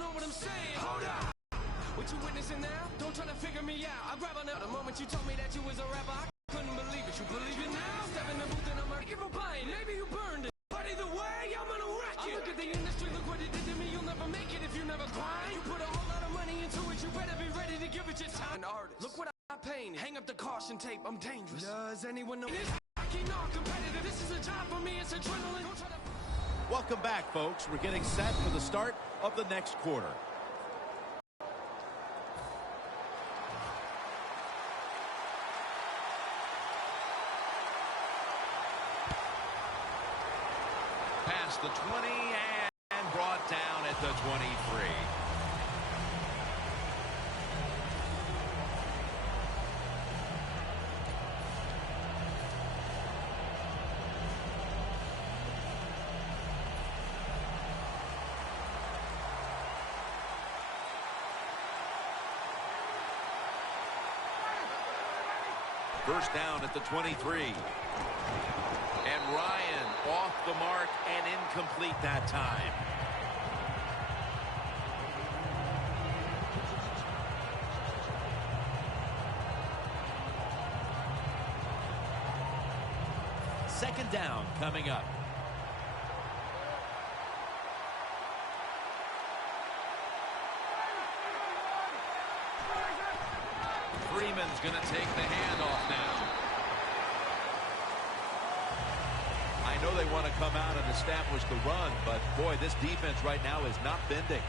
know what I'm saying. Hold up. What you witnessing now? Don't try to figure me out. I grab on out the moment you told me that you was a rapper. I couldn't believe it. You believe it now? Step in the booth and I'm like, give a plane. Maybe you burned it. But either way, I'm gonna wreck it. I look at the industry, look what it did to me. You'll never make it if you never grind. You put a whole lot of money into it. You better be ready to give it your time. An artist. Look what I painted. Hang up the caution tape. I'm dangerous. Does anyone know this? I cannot competitive. This is a job for me. It's adrenaline. Don't try to... Welcome back, folks. We're getting set for the start of the next quarter. Past the 20 and brought down at the 23. First down at the 23. And Ryan off the mark and incomplete that time. Second down coming up. Freeman's going to take the handoff now. I know they want to come out and establish the run, but boy, this defense right now is not bending.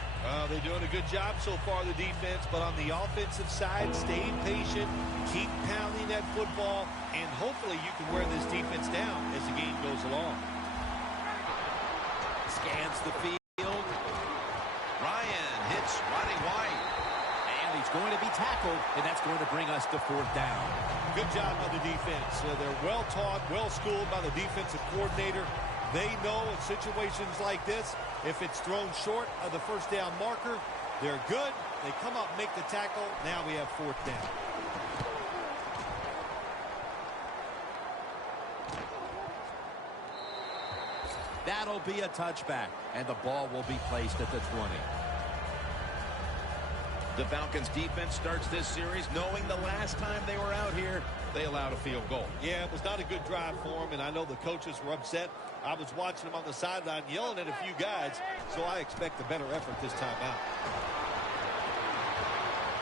They're doing a good job so far, the defense, but on the offensive side, stay patient, keep pounding that football, and hopefully you can wear this defense down as the game goes along. Scans the field. Ryan hits Ronnie White. And he's going to be tackled, and that's going to bring us to fourth down. Good job by the defense. They're well-taught, well-schooled by the defensive coordinator. They know in situations like this, if it's thrown short of the first down marker, they're good. They come up, make the tackle. Now we have fourth down. That'll be a touchback, and the ball will be placed at the 20. The Falcons defense starts this series knowing the last time they were out here, they allowed a field goal. Yeah, it was not a good drive for them, and I know the coaches were upset. I was watching them on the sideline yelling at a few guys, so I expect a better effort this time out.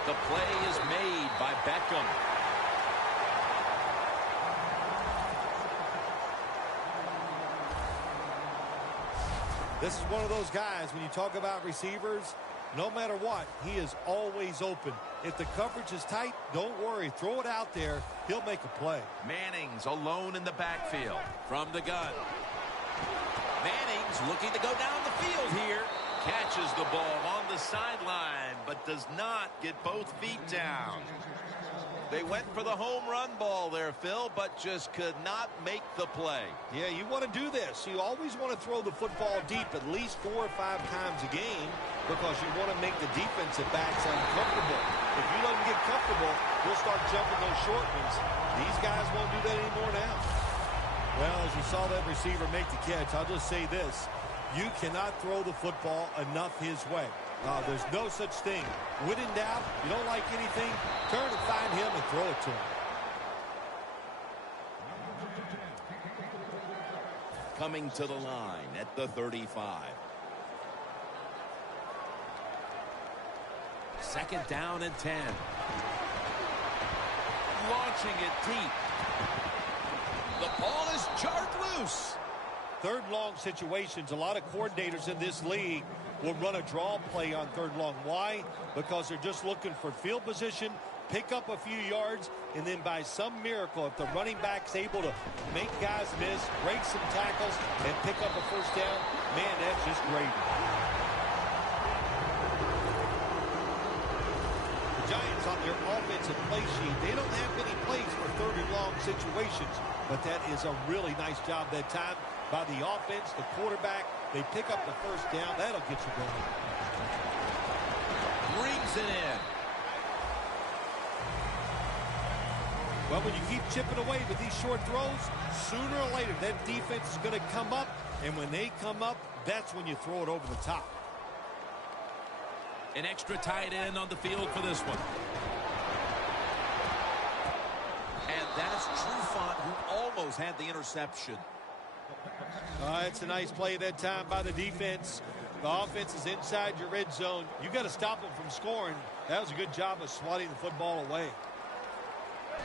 The play is made by Beckham. This is one of those guys, when you talk about receivers, no matter what, he is always open. If the coverage is tight, don't worry. Throw it out there. He'll make a play. Manning's alone in the backfield from the gun. Manning's looking to go down the field here. Catches the ball on the sideline, but does not get both feet down. They went for the home run ball there, Phil, but just could not make the play. Yeah, you want to do this. You always want to throw the football deep at least 4 or 5 times a game because you want to make the defensive backs uncomfortable. If you let them get comfortable, you'll start jumping those short ones. These guys won't do that anymore now. Well, as you saw that receiver make the catch, I'll just say this. You cannot throw the football enough his way. There's no such thing. When in doubt, you don't like anything, turn and find him and throw it to him. Coming to the line at the 35. Second down and 10. Launching it deep. The ball is jarred loose. Third long situations, a lot of coordinators in this league will run a draw play on third long. Why? Because they're just looking for field position, pick up a few yards, and then by some miracle, if the running back's able to make guys miss, break some tackles, and pick up a first down, man, that's just great. The Giants on their offensive play sheet, they don't have many plays for third and long situations, but that is a really nice job that time by the offense, the quarterback. They pick up the first down. That'll get you going. Brings it in. Well, when you keep chipping away with these short throws, sooner or later that defense is going to come up, and when they come up, that's when you throw it over the top. An extra tight end on the field for this one. And that's Trufant, who almost had the interception. It's a nice play that time by the defense. The offense is inside your red zone. You got to stop them from scoring. That was a good job of swatting the football away.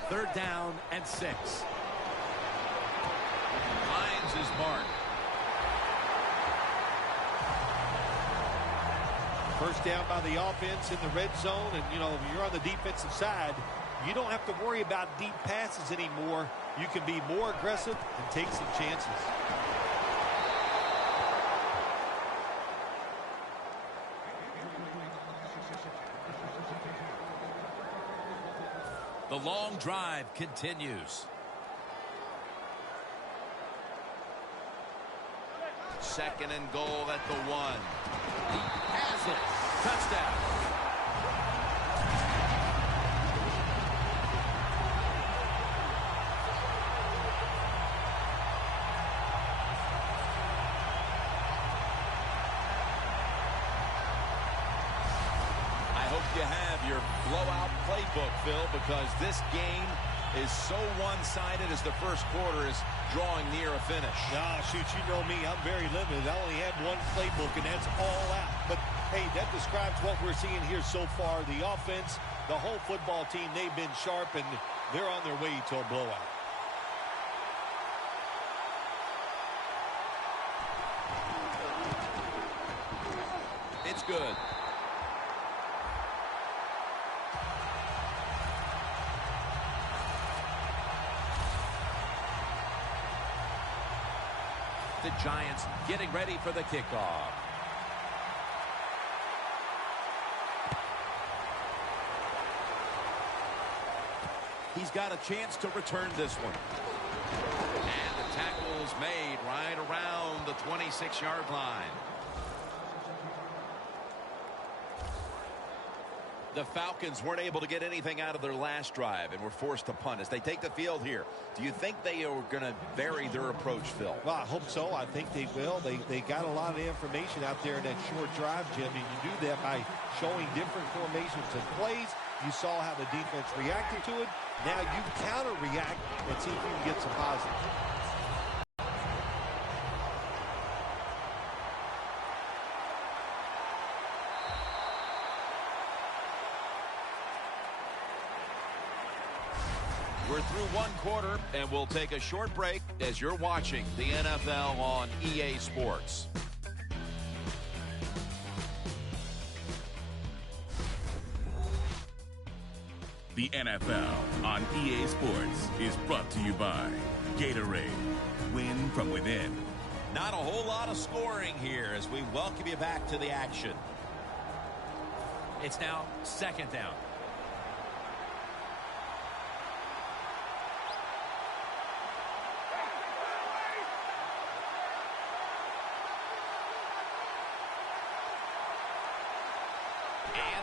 3rd down and 6. Hines is marked. 1st down by the offense in the red zone. And, you know, when you're on the defensive side, you don't have to worry about deep passes anymore. You can be more aggressive and take some chances. The long drive continues. 2nd and goal at the 1. He has it. Touchdown. You have your blowout playbook, Phil, because this game is so one-sided as the first quarter is drawing near a finish. Ah, shoot, you know me. I'm very limited. I only have one playbook, and that's all out. But, hey, that describes what we're seeing here so far. The offense, the whole football team, they've been sharp, and they're on their way to a blowout. It's good. The Giants getting ready for the kickoff. He's got a chance to return this one. And the tackle is made right around the 26-yard line. The Falcons weren't able to get anything out of their last drive and were forced to punt as they take the field here. Do you think they are going to vary their approach, Phil? Well, I hope so. I think they will. They got a lot of information out there in that short drive, Jim, and you do that by showing different formations and plays. You saw how the defense reacted to it. Now you counter-react and see if you can get some positive. We're through one quarter, and we'll take a short break as you're watching the NFL on EA Sports. The NFL on EA Sports is brought to you by Gatorade. Win from within. Not a whole lot of scoring here as we welcome you back to the action. It's now 2nd down.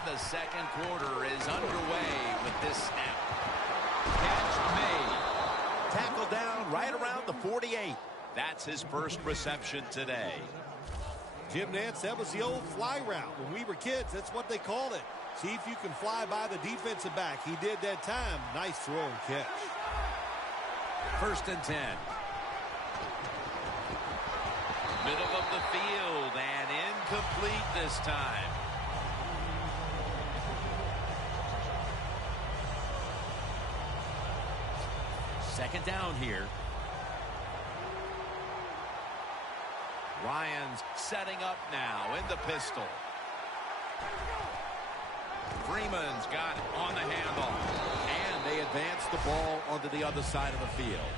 The second quarter is underway with this snap. Catch made. Tackle down right around the 48. That's his first reception today. Jim Nance, that was the old fly route. When we were kids, that's what they called it. See if you can fly by the defensive back. He did that time. Nice throw and catch. 1st and 10. Middle of the field and incomplete this time. Second down here. Ryan's setting up now in the pistol. Freeman's got it on the handoff. And they advance the ball onto the other side of the field.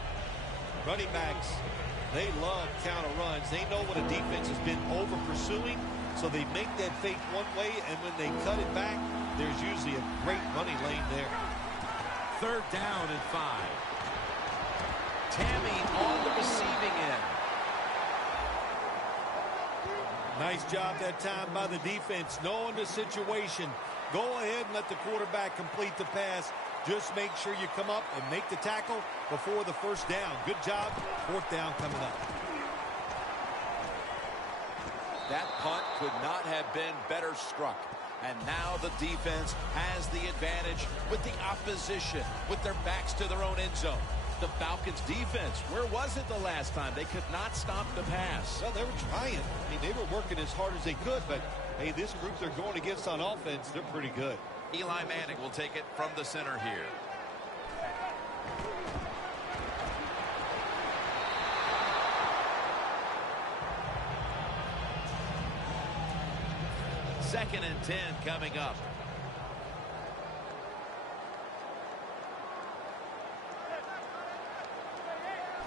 Running backs, they love counter runs. They know what a defense has been over pursuing, so they make that fake one way, and when they cut it back, there's usually a great running lane there. 3rd down and 5. Tammy on the receiving end. Nice job that time by the defense, knowing the situation. Go ahead and let the quarterback complete the pass. Just make sure you come up and make the tackle before the 1st down. Good job. 4th down coming up. That punt could not have been better struck. And now the defense has the advantage with the opposition, with their backs to their own end zone. The Falcons defense, where was it the last time? They could not stop the pass. Well, they were trying. I mean, they were working as hard as they could, but hey, this group they're going against on offense, they're pretty good. Eli Manning will take it from the center here. Second and 10 coming up.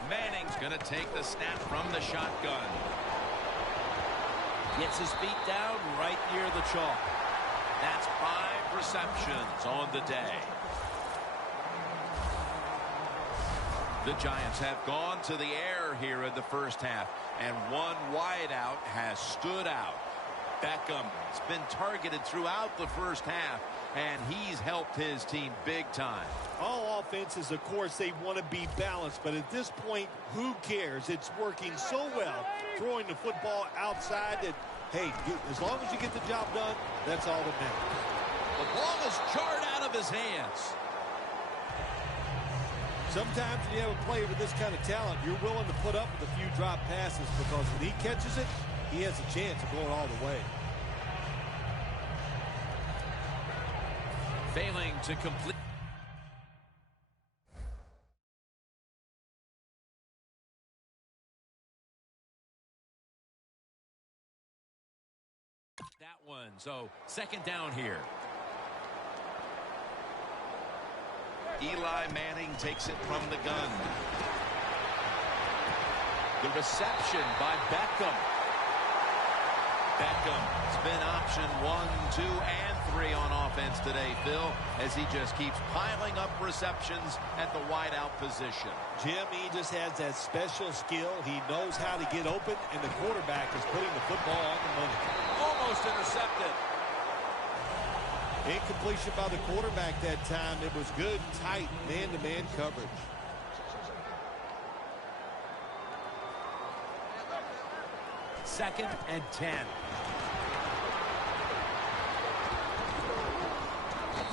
Manning's going to take the snap from the shotgun. Gets his feet down right near the chalk. That's 5 receptions on the day. The Giants have gone to the air here in the first half, and one wideout has stood out. Beckham's been targeted throughout the first half, and he's helped his team big time. All offenses, of course, they want to be balanced, but at this point, who cares? It's working so well, throwing the football outside that, hey, as long as you get the job done, that's all that matters. The ball is jarred out of his hands. Sometimes when you have a player with this kind of talent, you're willing to put up with a few drop passes because when he catches it, he has a chance of going all the way. Failing to complete. That one, so second down here. Eli Manning takes it from the gun. The reception by Beckham. Beckham's been option 1, 2, and 3 on offense today, Phil, as he just keeps piling up receptions at the wideout position. Jim, he just has that special skill. He knows how to get open, and the quarterback is putting the football on the money. Almost intercepted. Incompletion by the quarterback that time. It was good, tight, man-to-man coverage. Second and 10.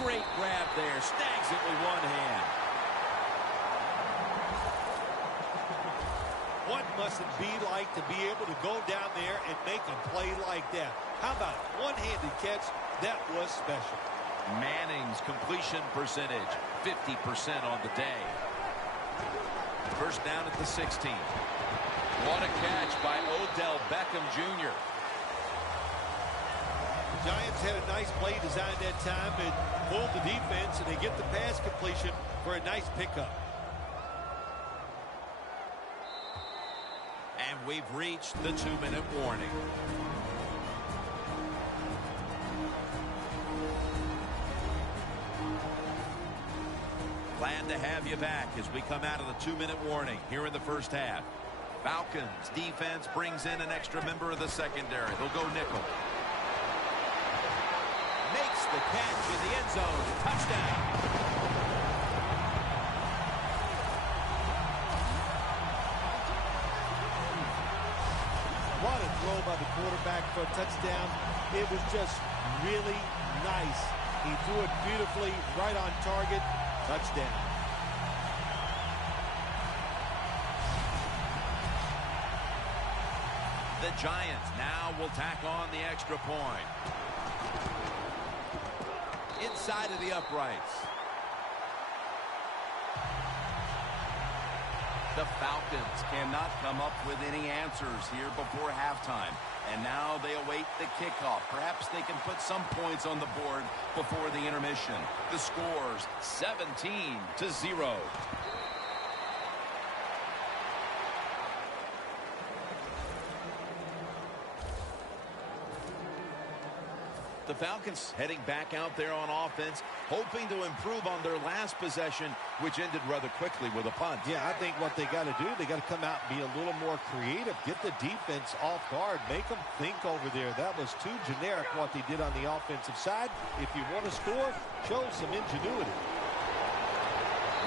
Great grab there. Snags it with one hand. What must it be like to be able to go down there and make a play like that? How about one-handed catch? That was special. Manning's completion percentage, 50% on the day. First down at the 16. What a catch by Odell Beckham Jr. The Giants had a nice play designed that time and pulled the defense, and they get the pass completion for a nice pickup. And we've reached the 2-minute warning. Glad to have you back as we come out of the 2-minute warning here in the first half. Falcons defense brings in an extra member of the secondary. They'll go nickel. Makes the catch in the end zone. Touchdown. What a throw by the quarterback for a touchdown. It was just really nice. He threw it beautifully, right on target. Touchdown. The Giants now will tack on the extra point. Inside of the uprights. The Falcons cannot come up with any answers here before halftime. And now they await the kickoff. Perhaps they can put some points on the board before the intermission. The score's 17-0. The Falcons heading back out there on offense, hoping to improve on their last possession, which ended rather quickly with a punt. Yeah, I think what they got to do, they got to come out and be a little more creative. Get the defense off guard. Make them think over there. That was too generic what they did on the offensive side. If you want to score, show some ingenuity.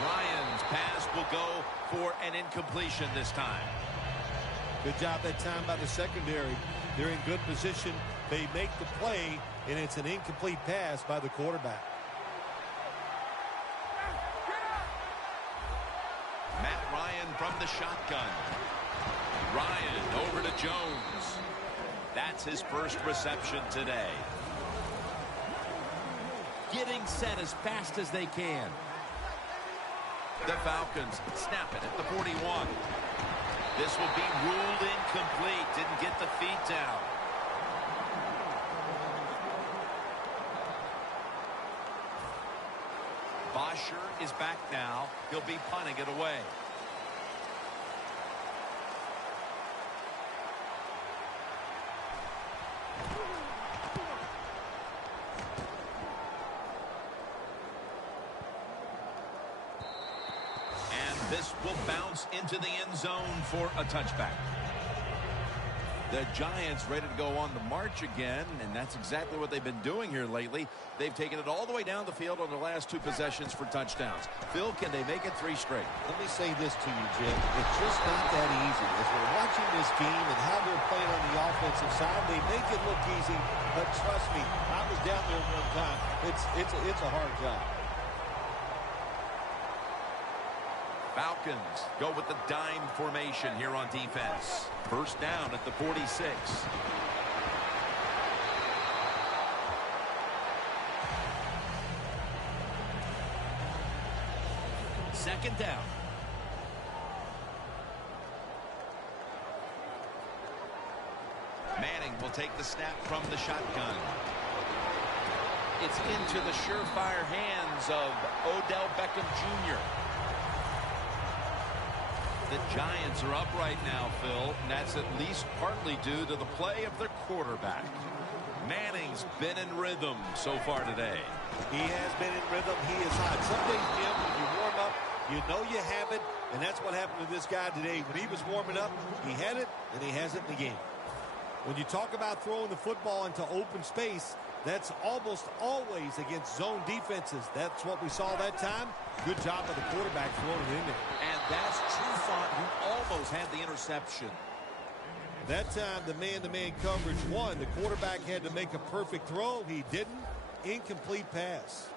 Ryan's pass will go for an incompletion this time. Good job that time by the secondary. They're in good position. They make the play, and it's an incomplete pass by the quarterback. Matt Ryan from the shotgun. Ryan over to Jones. That's his first reception today. Getting set as fast as they can. The Falcons snap it at the 41. This will be ruled incomplete. Didn't get the feet down. Bosher is back now. He'll be punting it away. This will bounce into the end zone for a touchback. The Giants ready to go on the march again, and that's exactly what they've been doing here lately. They've taken it all the way down the field on their last 2 possessions for touchdowns. Phil, can they make it 3 straight? Let me say this to you, Jim. It's just not that easy. As we're watching this game and how they're playing on the offensive side, they make it look easy, but trust me, I was down there one time. It's a hard job. Falcons go with the dime formation here on defense. First down at the 46. Second down. Manning will take the snap from the shotgun. It's into the surefire hands of Odell Beckham Jr. The Giants are up right now, Phil, and that's at least partly due to the play of their quarterback. Manning's been in rhythm so far today. He has been in rhythm. He is hot. Some days, Jim, when you warm up, you know you have it, and that's what happened to this guy today. When he was warming up, he had it, and he has it in the game. When you talk about throwing the football into open space, that's almost always against zone defenses. That's what we saw that time. Good job by the quarterback throwing it in there. And that's Trufant, who almost had the interception. That time, the man-to-man coverage won. The quarterback had to make a perfect throw. He didn't. Incomplete pass.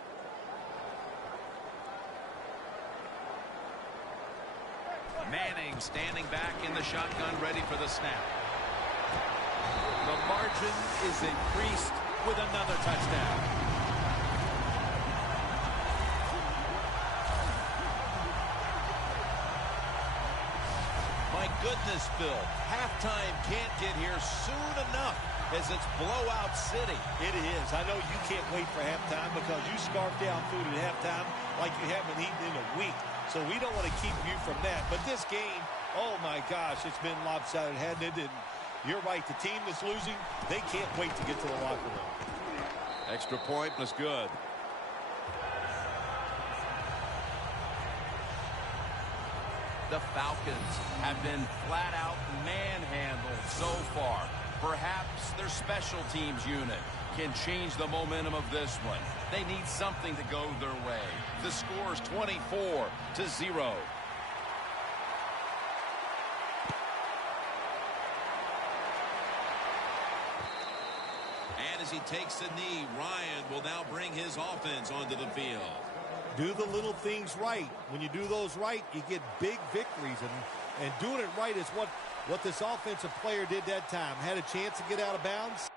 Manning standing back in the shotgun, ready for the snap. The margin is increased with another touchdown. My goodness, Phil, halftime can't get here soon enough as it's blowout city. It is. I know you can't wait for halftime because you scarf down food at halftime like you haven't eaten in a week. So we don't want to keep you from that. But this game, oh my gosh, it's been lopsided, hadn't it? And you're right, the team that's losing, they can't wait to get to the locker room. Extra point was good. The Falcons have been flat out manhandled so far. Perhaps their special teams unit can change the momentum of this one. They need something to go their way. The score is 24-0. And as he takes the knee, Ryan will now bring his offense onto the field. Do the little things right. When you do those right, you get big victories. And doing it right is what this offensive player did that time. Had a chance to get out of bounds.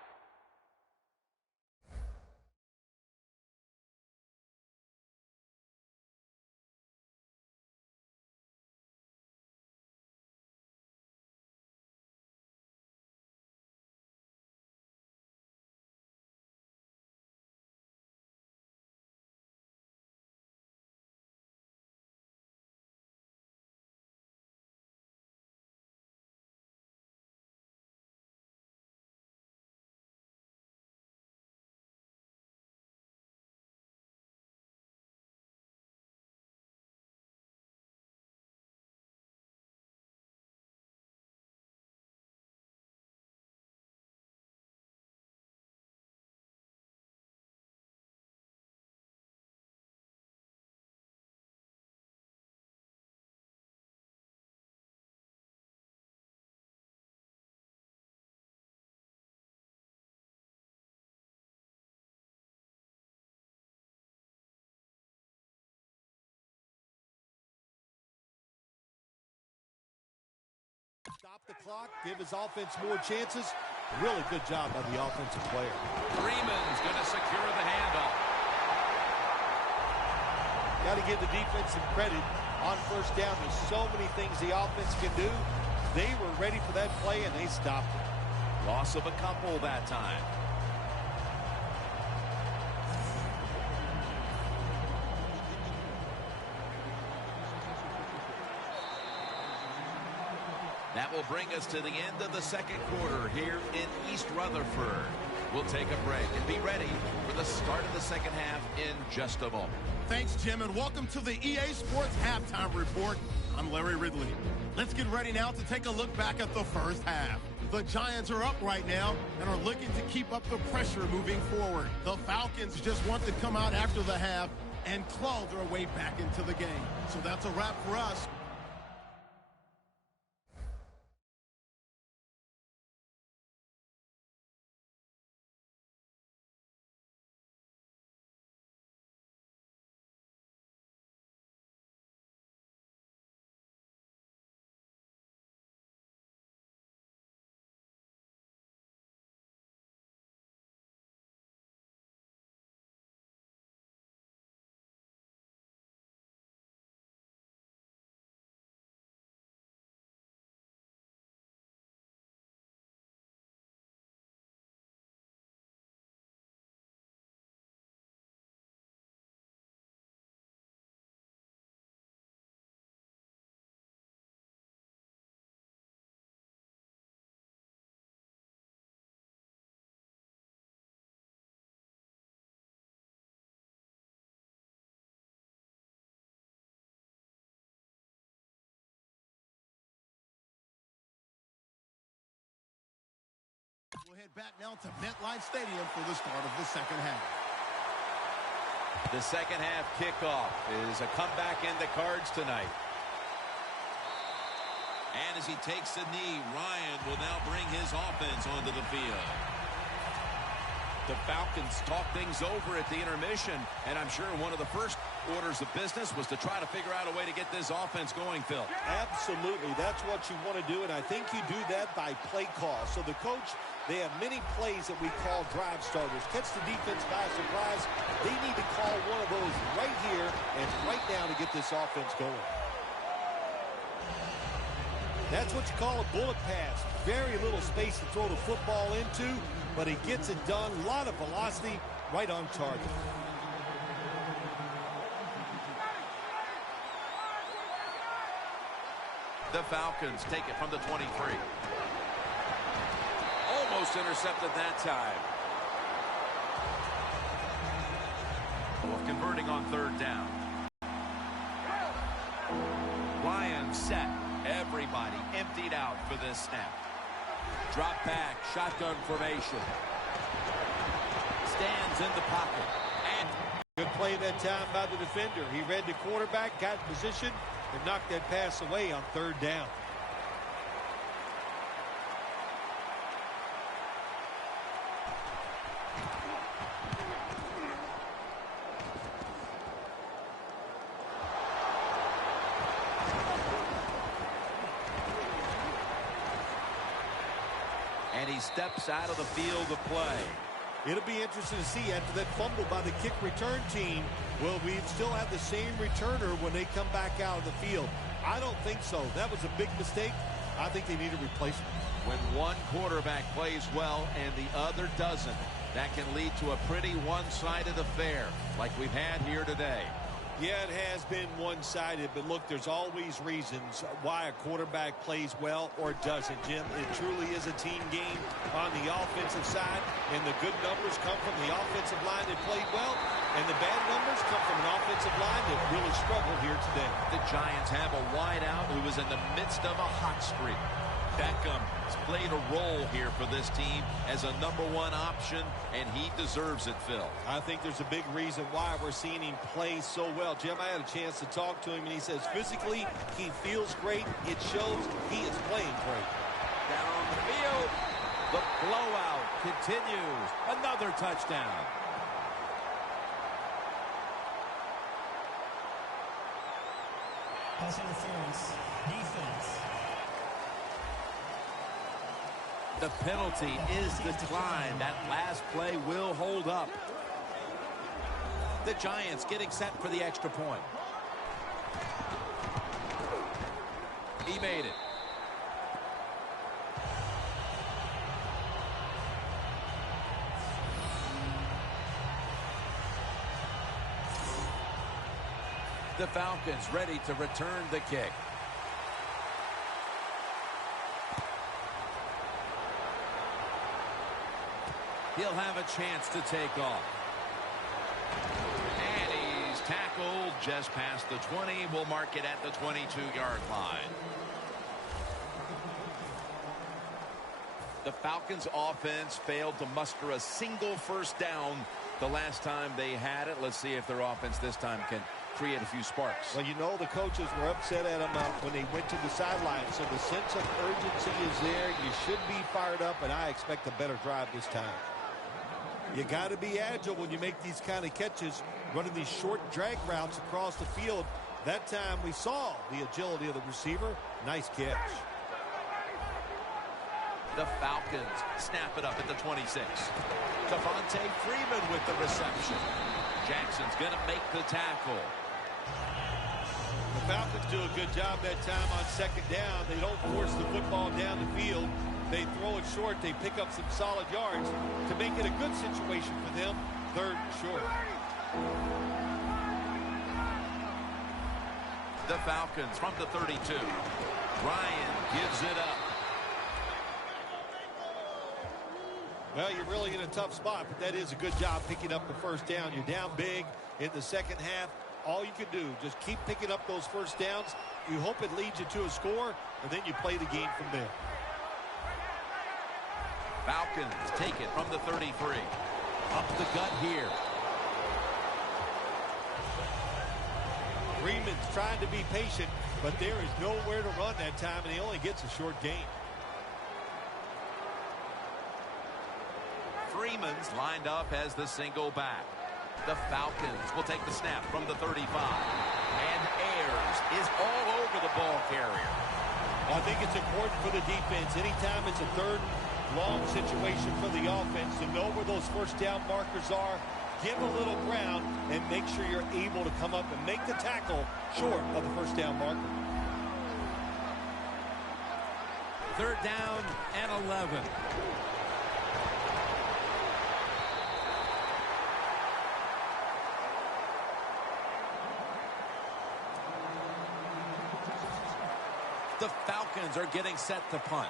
Stop the clock, give his offense more chances. Really good job by the offensive player. Freeman's going to secure the handoff. Got to give the defense some credit on first down. There's so many things the offense can do. They were ready for that play, and they stopped it. Loss of a couple that time. That will bring us to the end of the second quarter here in East Rutherford. We'll take a break and be ready for the start of the second half in just a moment. Thanks, Jim, and welcome to the EA Sports Halftime Report. I'm Larry Ridley. Let's get ready now to take a look back at the first half. The Giants are up right now and are looking to keep up the pressure moving forward. The Falcons just want to come out after the half and claw their way back into the game. So that's a wrap for us. We'll head back now to MetLife Stadium for the start of the second half. The second half kickoff is a comeback in the cards tonight. And as he takes the knee, Ryan will now bring his offense onto the field. The Falcons talk things over at the intermission, and I'm sure one of the first orders of business was to try to figure out a way to get this offense going, Phil. Absolutely. That's what you want to do, and I think you do that by play call. So the coach, they have many plays that we call drive starters. Catch the defense by surprise. They need to call one of those right here and right now to get this offense going. That's what you call a bullet pass. Very little space to throw the football into, but he gets it done. A lot of velocity, right on target. The Falcons take it from the 23. Almost intercepted that time. Converting on third down. Lions set. Everybody emptied out for this snap. Drop back, shotgun formation. Stands in the pocket. And good play that time by the defender. He read the quarterback, got in position, and knocked that pass away on third down. And he steps out of the field of play. It'll be interesting to see after that fumble by the kick return team, will we still have the same returner when they come back out of the field? I don't think so. That was a big mistake. I think they need a replacement. When one quarterback plays well and the other doesn't, that can lead to a pretty one-sided affair like we've had here today. Yeah, it has been one-sided, but look, there's always reasons why a quarterback plays well or doesn't, Jim. It truly is a team game on the offensive side, and the good numbers come from the offensive line that played well, and the bad numbers come from an offensive line that really struggled here today. The Giants have a wideout who is in the midst of a hot streak. Beckham has played a role here for this team as a #1 option, and he deserves it, Phil. I think there's a big reason why we're seeing him play so well. Jim, I had a chance to talk to him, and he says physically he feels great. It shows he is playing great. Down the field, the blowout continues. Another touchdown. Pass interference, defense. The penalty is declined. That last play will hold up. The Giants getting set for the extra point. He made it. The Falcons ready to return the kick. He'll have a chance to take off. And he's tackled just past the 20. We'll mark it at the 22-yard line. The Falcons offense failed to muster a single first down the last time they had it. Let's see if their offense this time can create a few sparks. Well, you know the coaches were upset at them when they went to the sideline, so the sense of urgency is there. You should be fired up, and I expect a better drive this time. You got to be agile when you make these kind of catches, running these short drag routes across the field. That time we saw the agility of the receiver. Nice catch. The Falcons snap it up at the 26. Devontae Freeman with the reception. Jackson's going to make the tackle. The Falcons do a good job that time on second down. They don't force the football down the field. They throw it short. They pick up some solid yards to make it a good situation for them. Third and short. The Falcons from the 32. Ryan gives it up. Well, you're really in a tough spot, but that is a good job picking up the first down. You're down big in the second half. All you can do, just keep picking up those first downs. You hope it leads you to a score, and then you play the game from there. Falcons take it from the 33. Up the gut here. Freeman's trying to be patient, but there is nowhere to run that time, and he only gets a short gain. Freeman's lined up as the single back. The Falcons will take the snap from the 35. And Ayers is all over the ball carrier. I think it's important for the defense. Anytime it's a third long situation for the offense to know where those first down markers are, give a little ground, and make sure you're able to come up and make the tackle short of the first down marker. Third down and 11. The Falcons are getting set to punt.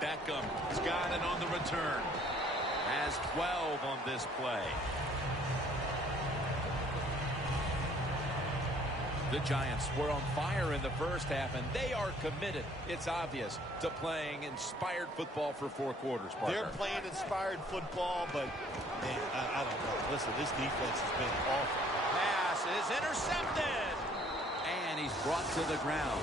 Beckham's got it on the return. Has 12 on this play. The Giants were on fire in the first half, and they are committed, it's obvious, to playing inspired football for 4 quarters, Parker. They're playing inspired football, but, man, I don't know. Listen, this defense has been awful. Pass is intercepted. And he's brought to the ground.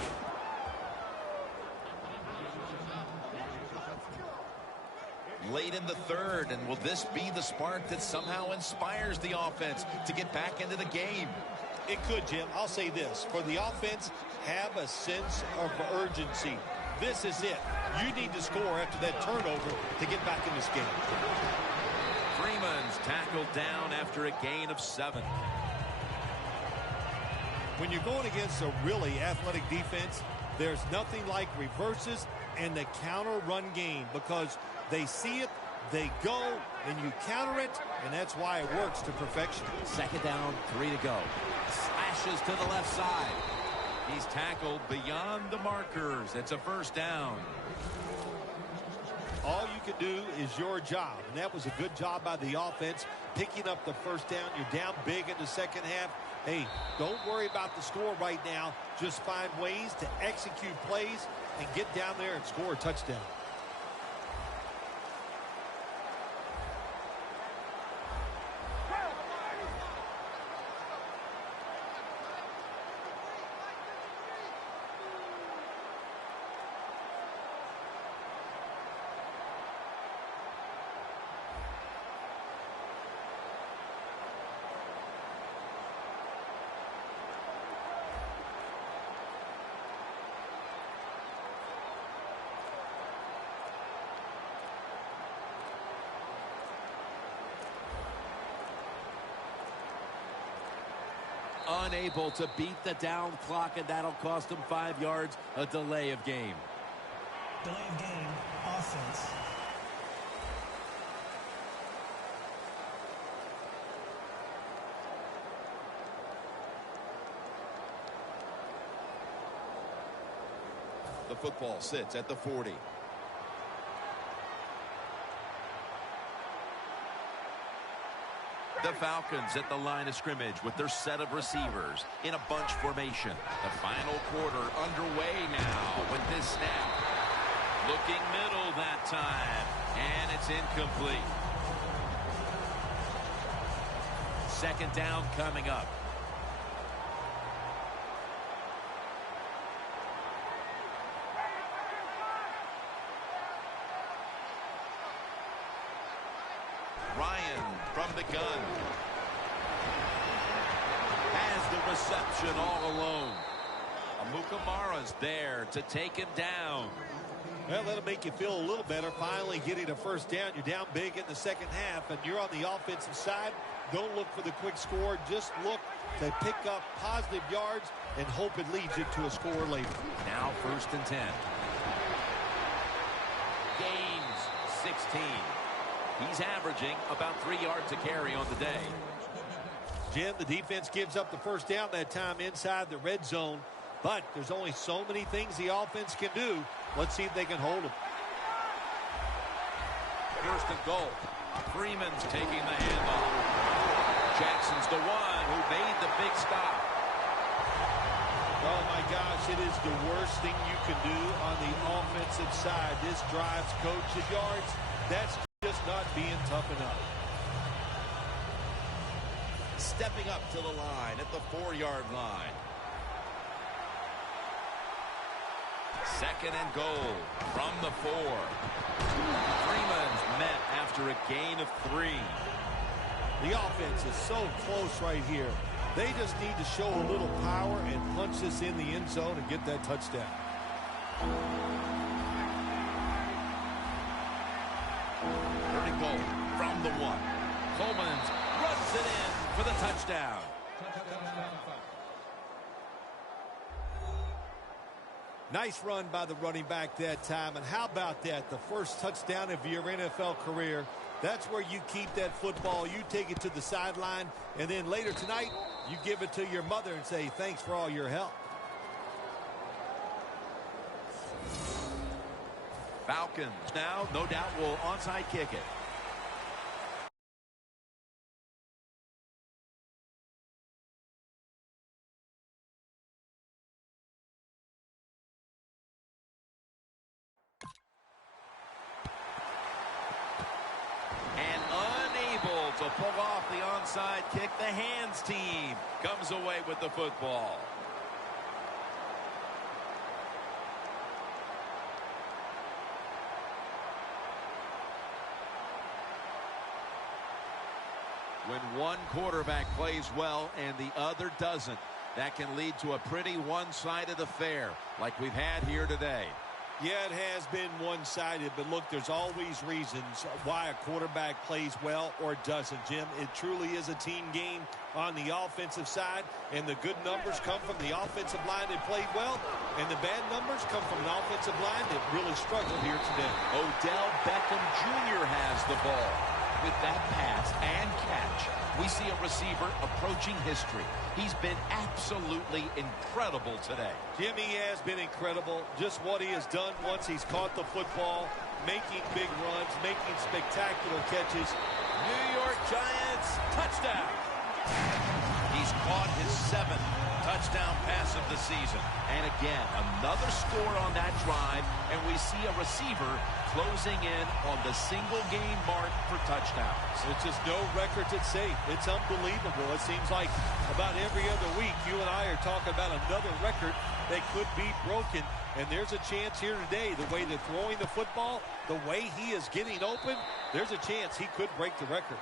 Late in the third, and will this be the spark that somehow inspires the offense to get back into the game? It could, Jim. I'll say this. For the offense, have a sense of urgency. This is it. You need to score after that turnover to get back in this game. Freeman's tackled down after a gain of 7. When you're going against a really athletic defense, there's nothing like reverses and the counter run game, because they see it, they go, and you counter it, and that's why it works to perfection. Second down, 3 to go. Slashes to the left side. He's tackled beyond the markers. It's a first down. All you can do is your job, and that was a good job by the offense, picking up the first down. You're down big in the second half. Hey, don't worry about the score right now. Just find ways to execute plays and get down there and score a touchdown. Unable to beat the down clock, and that'll cost them 5 yards, a delay of game. Delay of game, offense. The football sits at the 40. The Falcons at the line of scrimmage with their set of receivers in a bunch formation. The final quarter underway now with this snap. Looking middle that time, and it's incomplete. Second down coming up. Ryan from the gun has the reception all alone. Amukamara's there to take him down. Well, that'll make you feel a little better. Finally getting a first down. You're down big in the second half, and you're on the offensive side. Don't look for the quick score. Just look to pick up positive yards and hope it leads you to a score later. Now 1st and 10. Gains 16. He's averaging about 3 yards a carry on the day. Jim, the defense gives up the first down that time inside the red zone, but there's only so many things the offense can do. Let's see if they can hold them. 1st and goal. Freeman's taking the handoff. Jackson's the one who made the big stop. Oh, my gosh, it is the worst thing you can do on the offensive side. This drives coach's yards. That's just not being tough enough. Stepping up to the line at the 4-yard line. 2nd and goal from the 4. Freeman's met after a gain of 3. The offense is so close right here. They just need to show a little power and punch this in the end zone and get that touchdown. 3rd and goal from the 1. Coleman's runs it in for the touchdown. Nice run by the running back that time. And how about that? The first touchdown of your NFL career. That's where you keep that football. You take it to the sideline. And then later tonight, you give it to your mother and say, thanks for all your help. Falcons now, no doubt, will onside kick it. And unable to pull off the onside kick, the hands team comes away with the football. When one quarterback plays well and the other doesn't, that can lead to a pretty one-sided affair like we've had here today. Yeah, it has been one-sided, but look, there's always reasons why a quarterback plays well or doesn't, Jim. It truly is a team game on the offensive side, and the good numbers come from the offensive line that played well, and the bad numbers come from an offensive line that really struggled here today. Odell Beckham Jr. has the ball. With that pass and catch, we see a receiver approaching history. He's been absolutely incredible today. Jimmy has been incredible. Just what he has done once he's caught the football, making big runs, making spectacular catches. New York Giants touchdown. He's caught his 7th touchdown pass of the season. And again, another score on that drive, and we see a receiver closing in on the single game mark for touchdowns. It's just no records at stake. It's unbelievable. It seems like about every other week you and I are talking about another record that could be broken. And there's a chance here today, the way they're throwing the football, the way he is getting open, there's a chance he could break the record.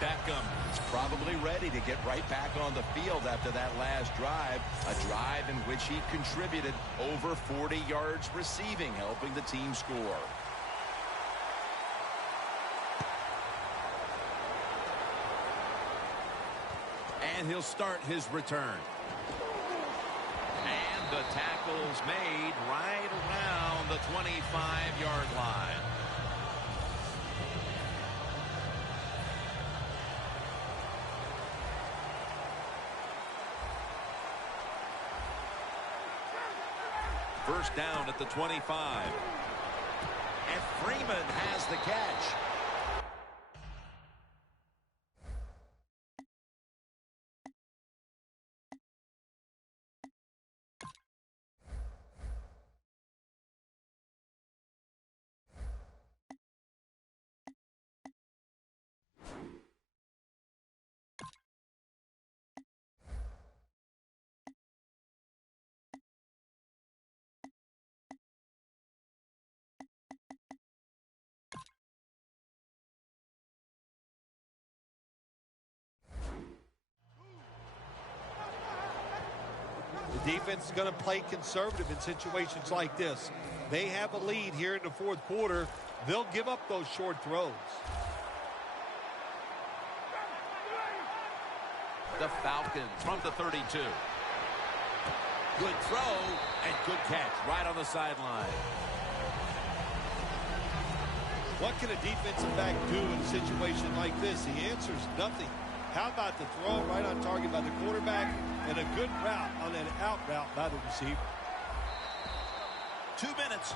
Beckham is probably ready to get right back on the field after that last drive, a drive in which he contributed over 40 yards receiving, helping the team score. And he'll start his return. And the tackle's made right around the 25-yard line. First down at the 25. And Freeman has the catch. The defense is going to play conservative in situations like this. They have a lead here in the fourth quarter. They'll give up those short throws. The Falcons from the 32. Good throw and good catch right on the sideline. What can a defensive back do in a situation like this? The answer is nothing. How about the throw right on target by the quarterback and a good route on that out route by the receiver? 2 minutes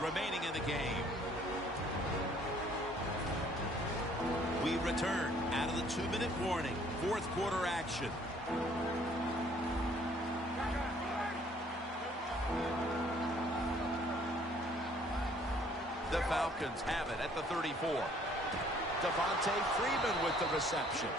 remaining in the game. We return out of the 2-minute warning. Fourth quarter action. The Falcons have it at the 34. Devontae Freeman with the reception.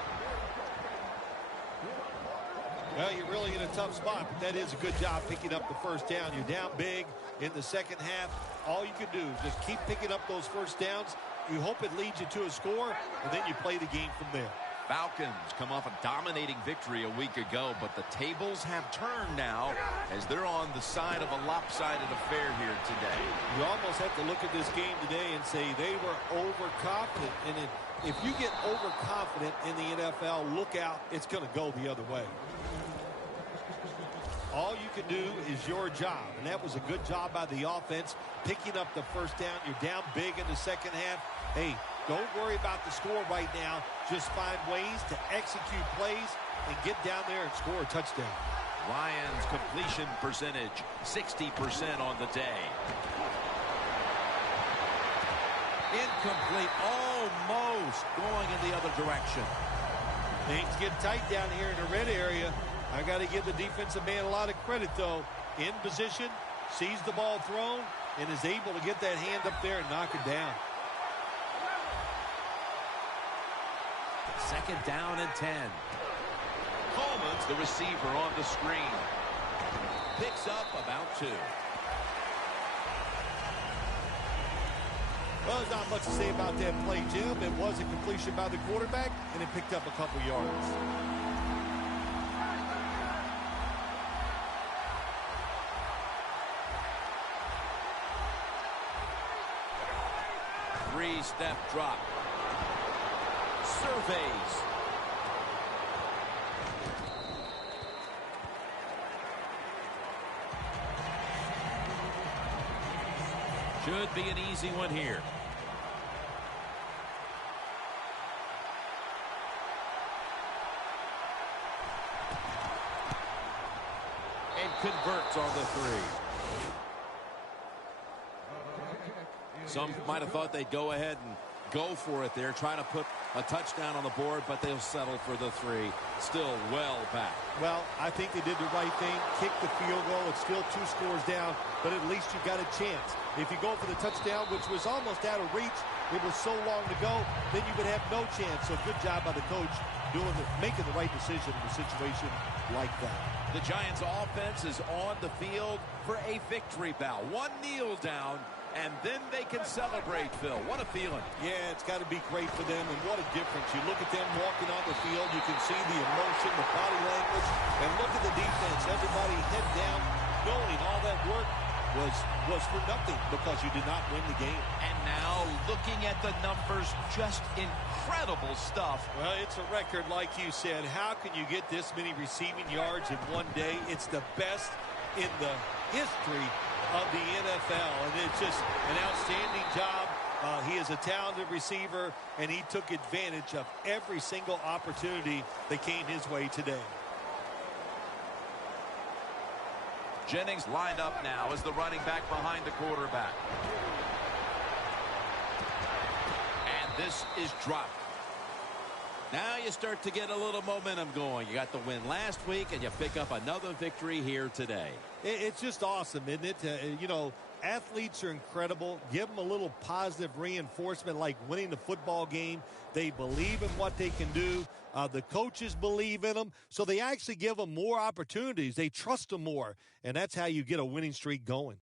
Well, you're really in a tough spot, but that is a good job picking up the first down. You're down big in the second half. All you can do is just keep picking up those first downs. You hope it leads you to a score, and then you play the game from there. Falcons come off a dominating victory a week ago, but the tables have turned now as they're on the side of a lopsided affair here today. You almost have to look at this game today and say they were overconfident. And if you get overconfident in the NFL, look out, it's going to go the other way. All you can do is your job, and that was a good job by the offense, picking up the first down. You're down big in the second half. Hey, don't worry about the score right now. Just find ways to execute plays and get down there and score a touchdown. Lions completion percentage, 60% on the day. Incomplete, almost going in the other direction. Things get tight down here in the red area. I got to give the defensive man a lot of credit, though. In position, sees the ball thrown, and is able to get that hand up there and knock it down. Second down and 10. Coleman's the receiver on the screen. Picks up about 2. Well, there's not much to say about that play, Jim. It was a completion by the quarterback, and it picked up a couple yards. Three-step drop. Surveys. Should be an easy one here. And converts on the 3. Some might have thought they'd go ahead and go for it there, trying to put a touchdown on the board, but they'll settle for the 3. Still well back. Well, I think they did the right thing. Kick the field goal. It's still 2 scores down, but at least you got a chance. If you go for the touchdown, which was almost out of reach, it was so long to go, then you would have no chance. So good job by the coach making the right decision in a situation like that. The Giants offense is on the field for a victory bow. 1 kneel down, and then they can celebrate, Phil. What a feeling. Yeah, it's got to be great for them, and what a difference. You look at them walking on the field, you can see the emotion, the body language, and look at the defense. Everybody head down, knowing all that work was for nothing because you did not win the game. And now looking at the numbers, just incredible stuff. Well, it's a record, like you said. How can you get this many receiving yards in one day? It's the best in the history of the NFL, and it's just an outstanding job. He is a talented receiver, and he took advantage of every single opportunity that came his way today. Jennings lined up now as the running back behind the quarterback. And this is dropped. Now you start to get a little momentum going. You got the win last week, and you pick up another victory here today. It's just awesome, isn't it? You know, athletes are incredible. Give them a little positive reinforcement like winning the football game. They believe in what they can do. The coaches believe in them, so they actually give them more opportunities. They trust them more, and that's how you get a winning streak going.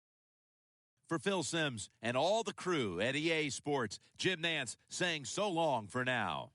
For Phil Simms and all the crew at EA Sports, Jim Nantz saying so long for now.